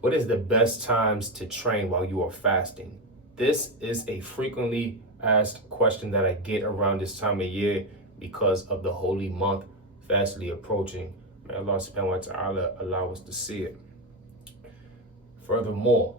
What is the best times to train while you are fasting? This is a frequently asked question that I get around this time of year because of the holy month fastly approaching. May Allah subhanahu wa ta'ala allow us to see it. Furthermore,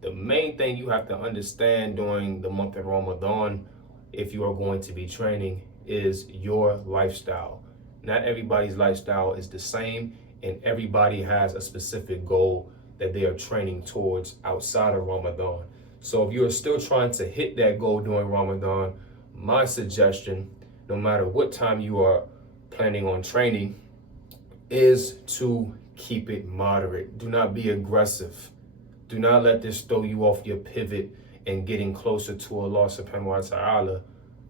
the main thing you have to understand during the month of Ramadan, if you are going to be training, is your lifestyle. Not everybody's lifestyle is the same, and everybody has a specific goal that they are training towards outside of Ramadan. So if you're still trying to hit that goal during Ramadan, my suggestion, no matter what time you are planning on training, is to keep it moderate. Do not be aggressive. Do not let this throw you off your pivot and getting closer to Allah subhanahu wa ta'ala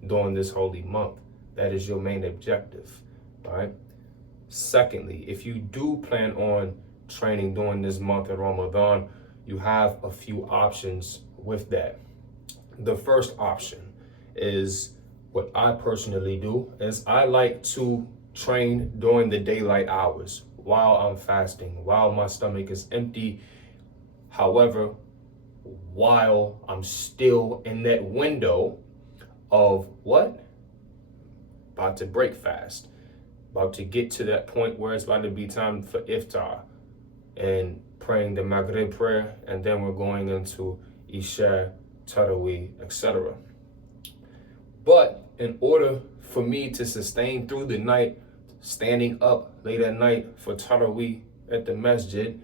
during this holy month. That is your main objective. All right. Secondly, if you do plan on training during this month of Ramadan, you have a few options with that. The first option is what I personally do is I like to train during the daylight hours while I'm fasting, while my stomach is empty. However, while I'm still in that window of what? About to break fast, about to get to that point where it's about to be time for iftar and praying the Maghrib prayer, and then we're going into Isha, Taraweeh, etc. But in order for me to sustain through the night, standing up late at night for Taraweeh at the masjid,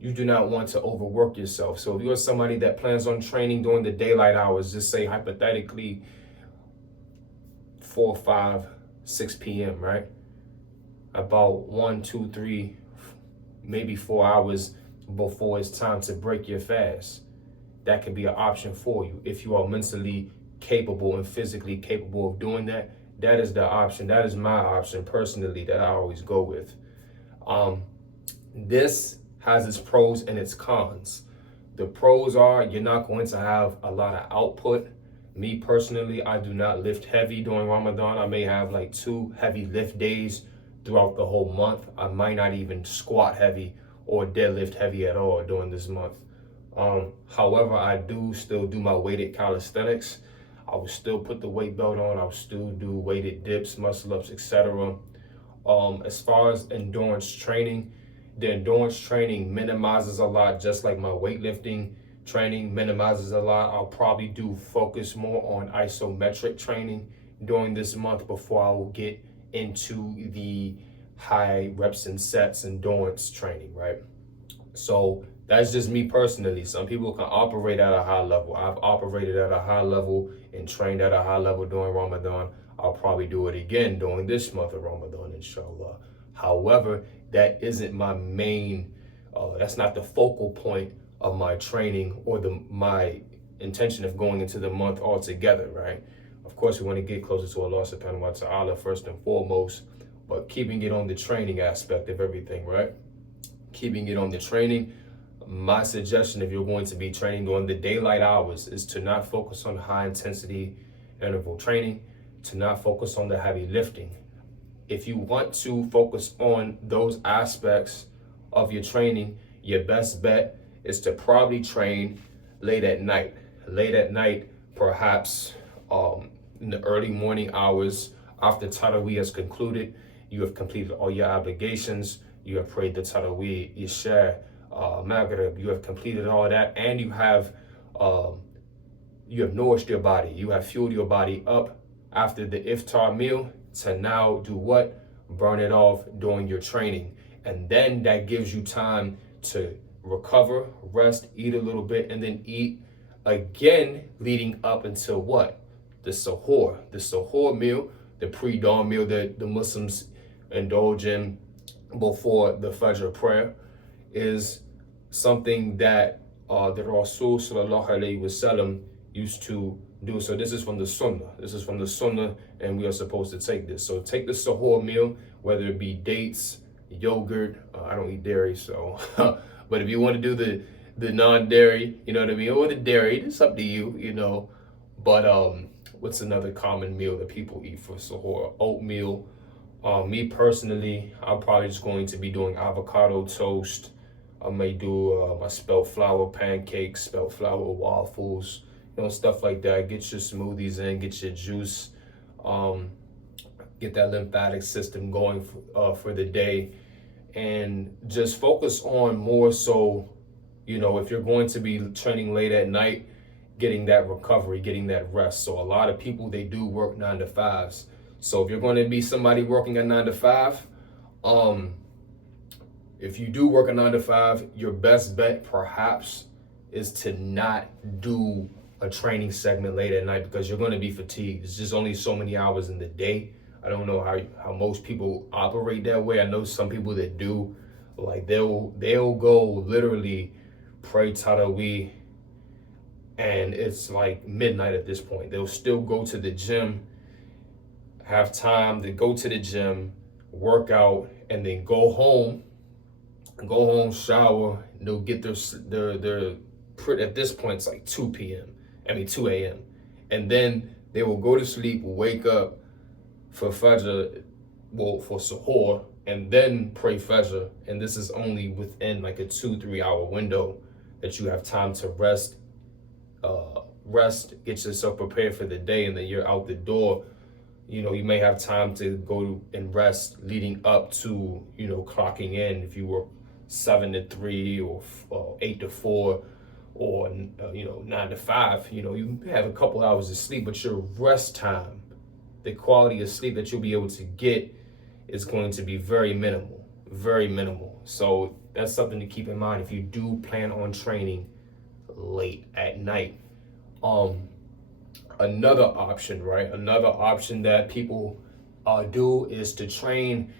you do not want to overwork yourself. So if you're somebody that plans on training during the daylight hours, just say hypothetically 4, 5, 6 p.m., right? About 1, 2, 3, maybe 4 hours before it's time to break your fast. That could be an option for you. If you are mentally capable and physically capable of doing that, that is the option. That is my option personally that I always go with. This has its pros and its cons. The pros are you're not going to have a lot of output. Me personally, I do not lift heavy during Ramadan. I may have like 2 heavy lift days throughout the whole month. I might not even squat heavy or deadlift heavy at all during this month. However, I do still do my weighted calisthenics. I will still put the weight belt on. I will still do weighted dips, muscle ups, etc. As far as endurance training, the endurance training minimizes a lot, just like my weightlifting training minimizes a lot. I'll probably do focus more on isometric training during this month before I will get into the high reps and sets endurance training, right? So that's just me personally. Some people can operate at a high level. I've operated at a high level and trained at a high level during Ramadan. I'll probably do it again during this month of Ramadan, inshallah. However, that isn't my main, that's not the focal point of my training or my intention of going into the month altogether, right? Of course, we want to get closer to Allah subhanahu wa ta'ala first and foremost, but keeping it on the training aspect of everything, right? Keeping it on the training. My suggestion, if you're going to be training during the daylight hours, is to not focus on high intensity interval training, to not focus on the heavy lifting. If you want to focus on those aspects of your training, your best bet is to probably train late at night. Late at night, perhaps in the early morning hours after Taraweeh has concluded, you have completed all your obligations, you have prayed the Taraweeh, Isha, Maghrib, you have completed all that, and you have nourished your body, you have fueled your body up after the iftar meal to now do what? Burn it off during your training. And then that gives you time to recover, rest, eat a little bit, and then eat again leading up until what? The sahur. The sahur meal, the pre-dawn meal that the Muslims indulge in before the Fajr prayer, is something that the Rasul sallallahu alaihi wasallam used to do. So this is from the Sunnah. This is from the Sunnah, and we are supposed to take this. So take the sahur meal, whether it be dates, yogurt. I don't eat dairy, so. But if you want to do the non-dairy, you know what I mean, or the dairy, it's up to you, you know. But what's another common meal that people eat for sahur? Oatmeal. Me personally, I'm probably just going to be doing avocado toast, I may do my spelt flour pancakes, spelt flour waffles, stuff like that. Get your smoothies in, get your juice, um, get that lymphatic system going for the day, and just focus on more so, if you're going to be training late at night, getting that recovery, getting that rest. So a lot of people, they do work 9 to 5s. So if you're going to be somebody working a 9 to 5, if you do work a 9 to 5, your best bet perhaps is to not do a training segment late at night, because you're going to be fatigued. It's just only so many hours in the day. I don't know how most people operate that way. I know some people that do, like they'll go literally pray Tarawih, and it's like midnight at this point. They'll still go to the gym, have time to go to the gym, work out, and then go home, shower. They'll get their at this point it's like 2 a.m. And then they will go to sleep, wake up for Fajr, for Suhoor, and then pray Fajr. And this is only within like a 2-3 hour window that you have time to rest, get yourself prepared for the day, and then you're out the door. You may have time to go and rest leading up to, clocking in if you were 7 to 3 or 8 to 4 or 9 to 5. You have a couple hours of sleep, but your rest time, the quality of sleep that you'll be able to get, is going to be very minimal, very minimal. So that's something to keep in mind if you do plan on training late at night. Another option, right? Another option that people do is to train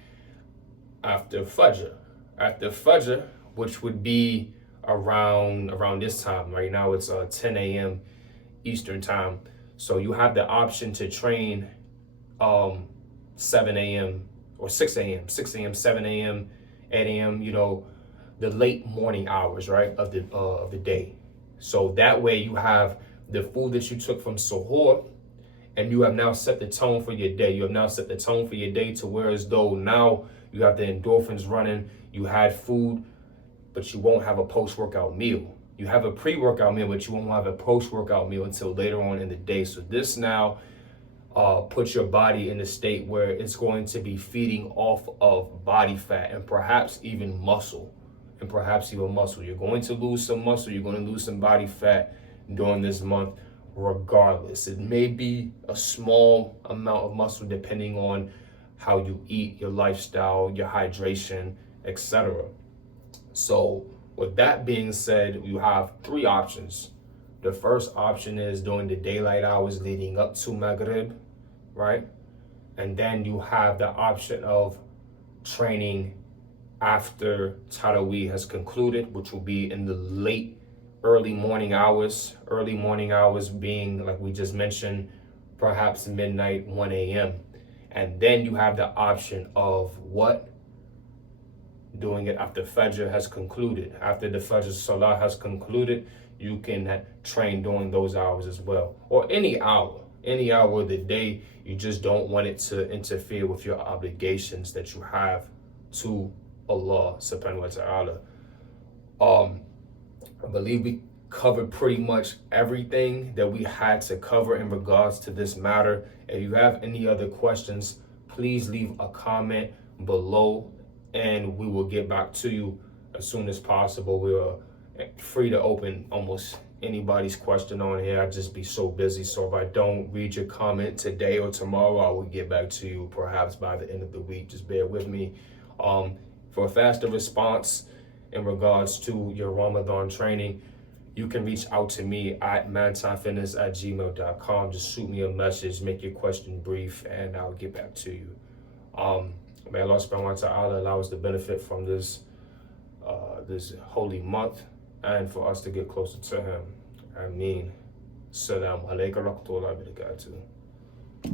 after Fajr. After Fajr, which would be around this time. Right now it's 10 a.m. Eastern time. So you have the option to train 7 a.m. or 6 a.m., 7 a.m., 8 a.m., the late morning hours, right, of the day. So that way you have the food that you took from Suhoor, and you have now set the tone for your day. You have now set the tone for your day to where as though now you have the endorphins running, you had food, but you won't have a post-workout meal. You have a pre-workout meal, but you won't have a post-workout meal until later on in the day. So this now puts your body in a state where it's going to be feeding off of body fat and perhaps even muscle. You're going to lose some muscle, you're going to lose some body fat during this month regardless. It may be a small amount of muscle depending on how you eat, your lifestyle, your hydration, etc. So with that being said, you have 3 options. The first option is during the daylight hours leading up to Maghrib, right? And then you have the option of training after Tarawih has concluded, which will be in the early morning hours being, like we just mentioned, perhaps midnight, 1 a.m. And then you have the option of doing it after Fajr has concluded. After the Fajr Salah has concluded, you can train during those hours as well. Or any hour of the day. You just don't want it to interfere with your obligations that you have to Allah subhanahu wa ta'ala. I believe we covered pretty much everything that we had to cover in regards to this matter. If you have any other questions, please leave a comment below and we will get back to you as soon as possible. We are free to open almost anybody's question on here. I just be so busy. So if I don't read your comment today or tomorrow, I will get back to you perhaps by the end of the week. Just bear with me. For a faster response in regards to your Ramadan training, you can reach out to me at mantimefitness@gmail.com. Just shoot me a message, make your question brief, and I'll get back to you. May Allah subhanahu wa ta'ala allow us to benefit from this holy month and for us to get closer to Him. Ameen. Assalamu alaikum wa rahmatullahi wa barakatuh.